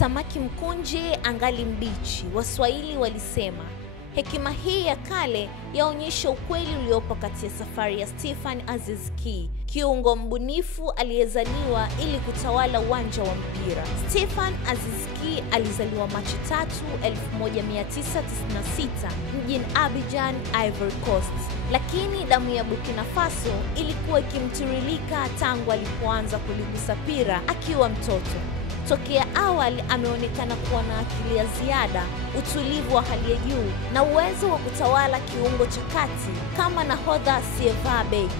Samaki mkunje angali mbichi, Waswahili walisema. Hekima hii ya kale yaonyesha ukweli uliopo kati ya safari ya Stephen Aziz Ki, kiungo mbunifu aliyezaliwa ili kutawala uwanja wa mpira. Stephen Aziz Ki alizaliwa Machi 3, 1996 mjini Abidjan, Ivory Coast. Lakini damu ya Burkina Faso ilikuwa ikimtiririka tangu alipoanza kuligusa mpira akiwa mtoto. Tokea awali ameonekana kuwa na akili ya ziada, utulivu wa hali ya juu na uwezo wa kutawala kiungo cha kati kama nahodha asiyevaa begi.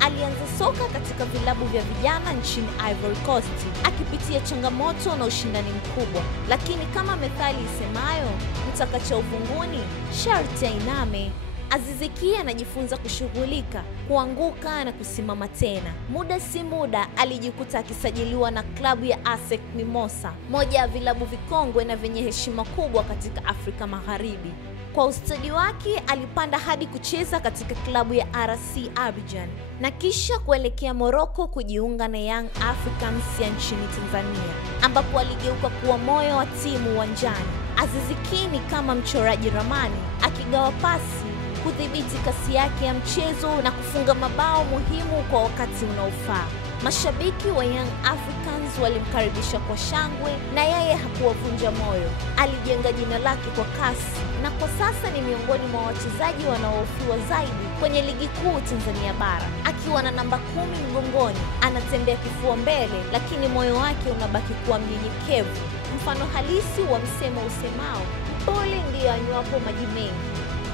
Alianza soka katika vilabu vya vijana nchini Ivory Coast, akipitia changamoto na ushindani mkubwa. Lakini kama methali isemayo, mtakacha uvunguni sharti ainame. Aziz Ki anajifunza kushughulika, kuanguka na kusimama tena. Muda si muda alijikuta akisajiliwa na klabu ya ASEC Mimosa, moja ya vilabu vikongwe na vyenye heshima kubwa katika Afrika Magharibi. Kwa ustadi wake alipanda hadi kucheza katika klabu ya RC Abidjan na kisha kuelekea Morocco kujiunga na Young Africans ya nchini Tanzania, ambapo aligeuka kuwa moyo wa timu uwanjani. Aziz Ki ni kama mchoraji ramani, akigawa pasi, kudhibiti kasi yake ya mchezo na kufunga mabao muhimu kwa wakati unaofaa. Mashabiki wa Young Africans walimkaribisha kwa shangwe na yeye hakuwavunja moyo. Alijenga jina lake kwa kasi na kwa sasa ni miongoni mwa wachezaji wanaohofiwa zaidi kwenye ligi kuu Tanzania bara. Akiwa na namba 10 mgongoni, anatembea kifua mbele, lakini moyo wake unabaki kuwa mnyenyekevu. Mfano halisi wa msemo usemao, mpole ndiye anywapo maji mengi.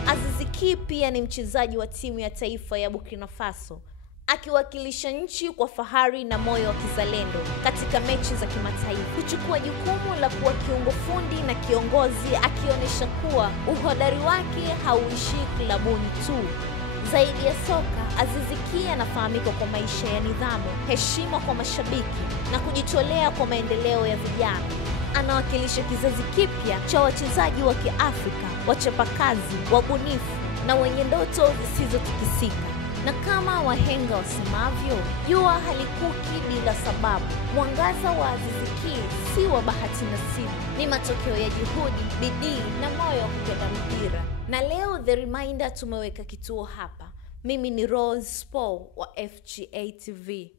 Aziz Ki pia ni mchezaji wa timu ya taifa ya Burkina Faso, akiwakilisha nchi kwa fahari na moyo wa kizalendo katika mechi za kimataifa. Kuchukua jukumu la kuwa kiungo fundi na kiongozi, akionyesha kuwa uhodari wake hauishi klabuni tu. Zaidi ya soka, Aziz Ki anafahamika kwa maisha ya nidhamu, heshima kwa mashabiki na kujitolea kwa maendeleo ya vijana. Anawakilisha kizazi kipya cha wachezaji wa Kiafrika, wachapakazi, wabunifu na wenye ndoto zisizotikisika. Na kama wahenga wasemavyo, jua halikuki bila sababu. Mwangaza wa Aziz Ki si wa bahati nasibu, ni matokeo ya juhudi, bidii na moyo wa kupenda mpira. Na leo The Reminder tumeweka kituo hapa. Mimi ni Rose Paul wa FGA TV.